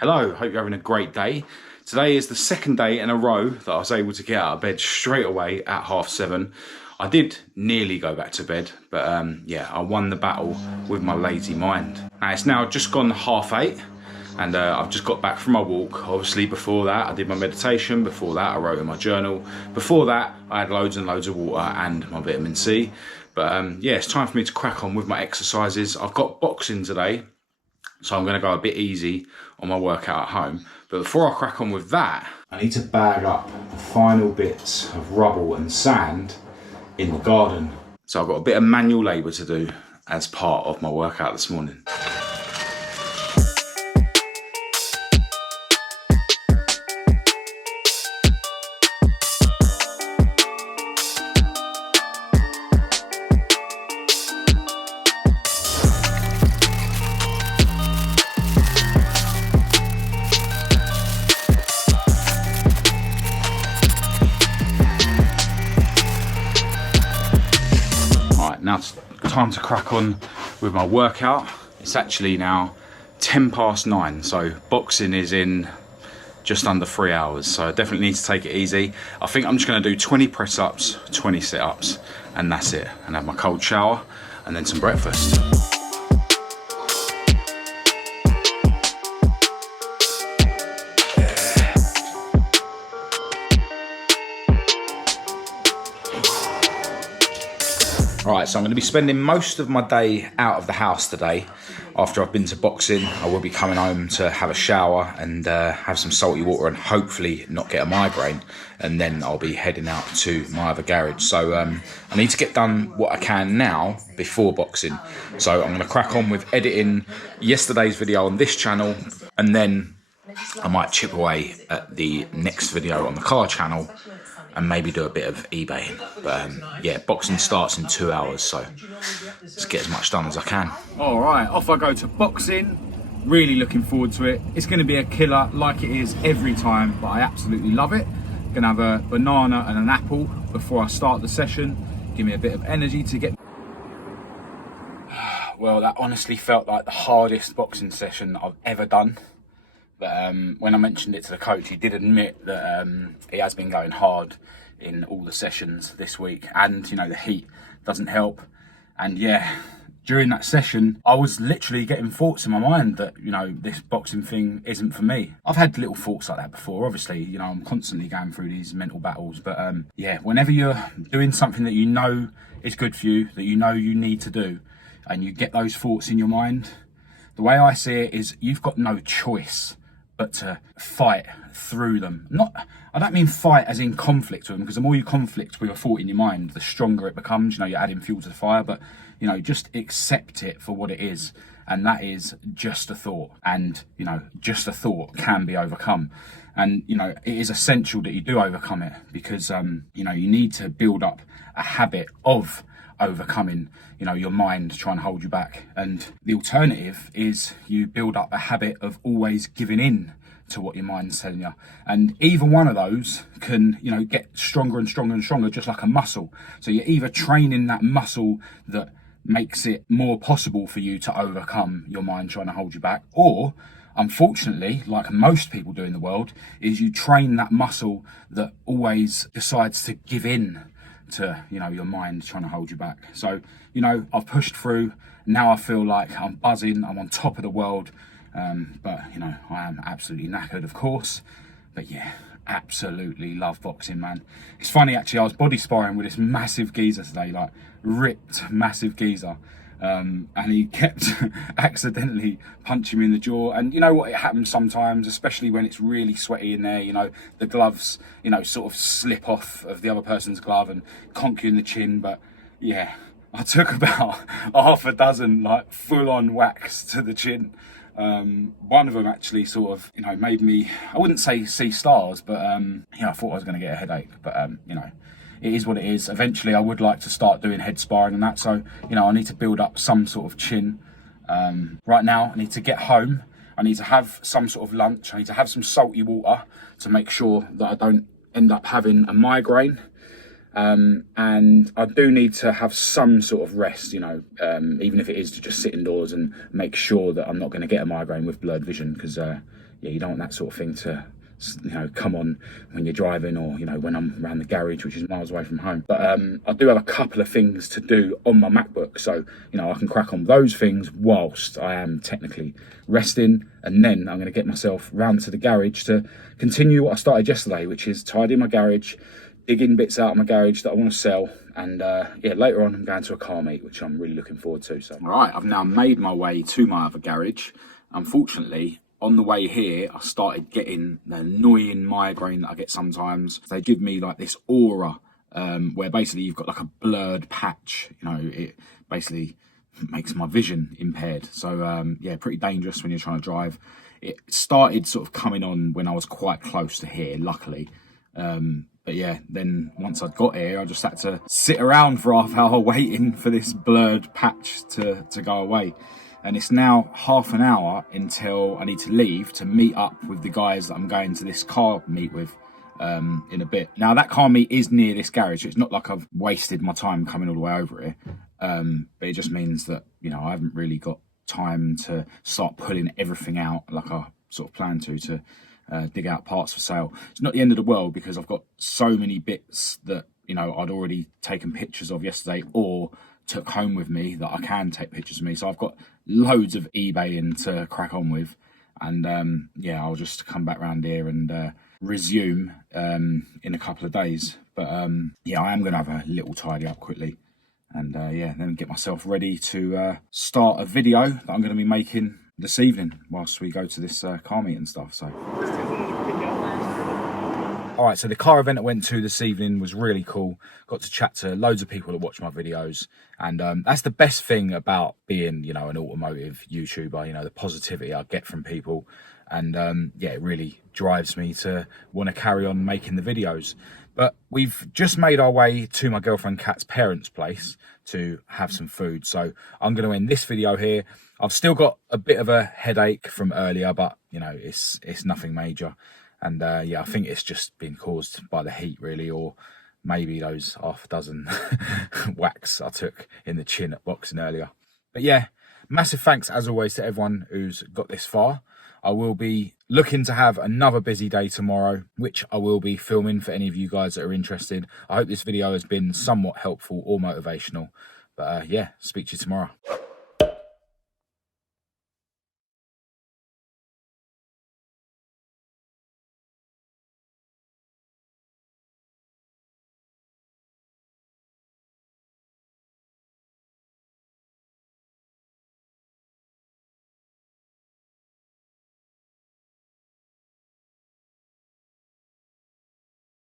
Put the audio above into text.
Hello, hope you're having a great day. Today is the second day in a row that I was able to get out of bed straight away at 7:30. I did nearly go back to bed, but I won the battle with my lazy mind. Now it's now just gone 8:30 and I've just got back from my walk. Obviously before that I did my meditation, before that I wrote in my journal, before that I had loads and loads of water and my vitamin C. But it's time for me to crack on with my exercises. I've got boxing today, so I'm going to go a bit easy on my workout at home. But before I crack on with that, I need to bag up the final bits of rubble and sand in the garden. So I've got a bit of manual labour to do as part of my workout this morning. Now it's time to crack on with my workout. It's actually now 9:10, so boxing is in just under 3 hours, so I definitely need to take it easy. I think I'm just going to do 20 press-ups, 20 sit-ups, and that's it, and have my cold shower and then some breakfast. Right, so I'm going to be spending most of my day out of the house today. After I've been to boxing, I will be coming home to have a shower and have some salty water and hopefully not get a migraine. And then I'll be heading out to my other garage. So I need to get done what I can now before boxing. So I'm going to crack on with editing yesterday's video on this channel, and then I might chip away at the next video on the car channel and maybe do a bit of eBaying. But boxing starts in 2 hours, so let's get as much done as I can. All right, off I go to boxing. Really looking forward to it. It's going to be a killer like it is every time, but I absolutely love it. Gonna have a banana and an apple before I start the session. Give me a bit of energy to get... Well, that honestly felt like the hardest boxing session I've ever done. But when I mentioned it to the coach, he did admit that he has been going hard in all the sessions this week, and the heat doesn't help. And during that session, I was literally getting thoughts in my mind that this boxing thing isn't for me. I've had little thoughts like that before. Obviously, I'm constantly going through these mental battles. But whenever you're doing something that you know is good for you, that you know you need to do, and you get those thoughts in your mind, the way I see it is you've got no choice but to fight through them. I don't mean fight as in conflict with them, because the more you conflict with a thought in your mind, the stronger it becomes. You're adding fuel to the fire. But just accept it for what it is, and that is just a thought. And just a thought can be overcome. And it is essential that you do overcome it, because you need to build up a habit of overcoming your mind trying to hold you back. And the alternative is you build up a habit of always giving in to what your mind's telling you, and either one of those can get stronger and stronger and stronger, just like a muscle. So you're either training that muscle that makes it more possible for you to overcome your mind trying to hold you back, or unfortunately, like most people do in the world, is you train that muscle that always decides to give in to your mind trying to hold you back. So I've pushed through. Now I feel like I'm buzzing, I'm on top of the world. But I am absolutely knackered, of course. But absolutely love boxing, man. It's funny actually, I was body sparring with this massive geezer today, like ripped massive geezer. And he kept accidentally punching me in the jaw. And you know what, it happens sometimes, especially when it's really sweaty in there. The gloves sort of slip off of the other person's glove and conk you in the chin. But I took about half a dozen like full-on whacks to the chin. One of them actually sort of made me, I wouldn't say see stars, but I thought I was going to get a headache. But it is what it is. Eventually I would like to start doing head sparring and that, so I need to build up some sort of chin. Right now I need to get home, I need to have some sort of lunch, I need to have some salty water to make sure that I don't end up having a migraine. And I do need to have some sort of rest, even if it is to just sit indoors and make sure that I'm not going to get a migraine with blurred vision, because yeah, you don't want that sort of thing to, you know, come on when you're driving, or, you know, when I'm around the garage, which is miles away from home. But I do have a couple of things to do on my MacBook, so, you know, I can crack on those things whilst I am technically resting, and then I'm going to get myself round to the garage to continue what I started yesterday, which is tidying my garage, digging bits out of my garage that I want to sell, and yeah, later on I'm going to a car meet, which I'm really looking forward to. So, all right, I've now made my way to my other garage. Unfortunately, on the way here, I started getting the annoying migraine that I get sometimes. They give me like this aura, where basically you've got like a blurred patch. You know, it basically makes my vision impaired. So yeah, pretty dangerous when you're trying to drive. It started sort of coming on when I was quite close to here, luckily. But yeah, then once I'd got here, I just had to sit around for half hour waiting for this blurred patch to go away. And it's now half an hour until I need to leave to meet up with the guys that I'm going to this car meet with in a bit. Now, that car meet is near this garage, so it's not like I've wasted my time coming all the way over here. But it just means that, you know, I haven't really got time to start pulling everything out like I sort of planned to dig out parts for sale. It's not the end of the world, because I've got so many bits that, you know, I'd already taken pictures of yesterday or took home with me that I can take pictures of me. So I've got loads of eBaying to crack on with, and yeah, I'll just come back around here and resume in a couple of days. But yeah, I am going to have a little tidy up quickly, and yeah, then get myself ready to start a video that I'm going to be making this evening whilst we go to this car meet and stuff. So, all right, so the car event I went to this evening was really cool. Got to chat to loads of people that watch my videos, and that's the best thing about being, you know, an automotive YouTuber. You know, the positivity I get from people, and yeah, it really drives me to want to carry on making the videos. But we've just made our way to my girlfriend Kat's parents' place to have some food, so I'm going to end this video here. I've still got a bit of a headache from earlier, but, you know, it's nothing major. And yeah, I think it's just been caused by the heat, really, or maybe those half a dozen whacks I took in the chin at boxing earlier. But yeah, massive thanks as always to everyone who's got this far. I will be looking to have another busy day tomorrow, which I will be filming for any of you guys that are interested. I hope this video has been somewhat helpful or motivational. But yeah, speak to you tomorrow.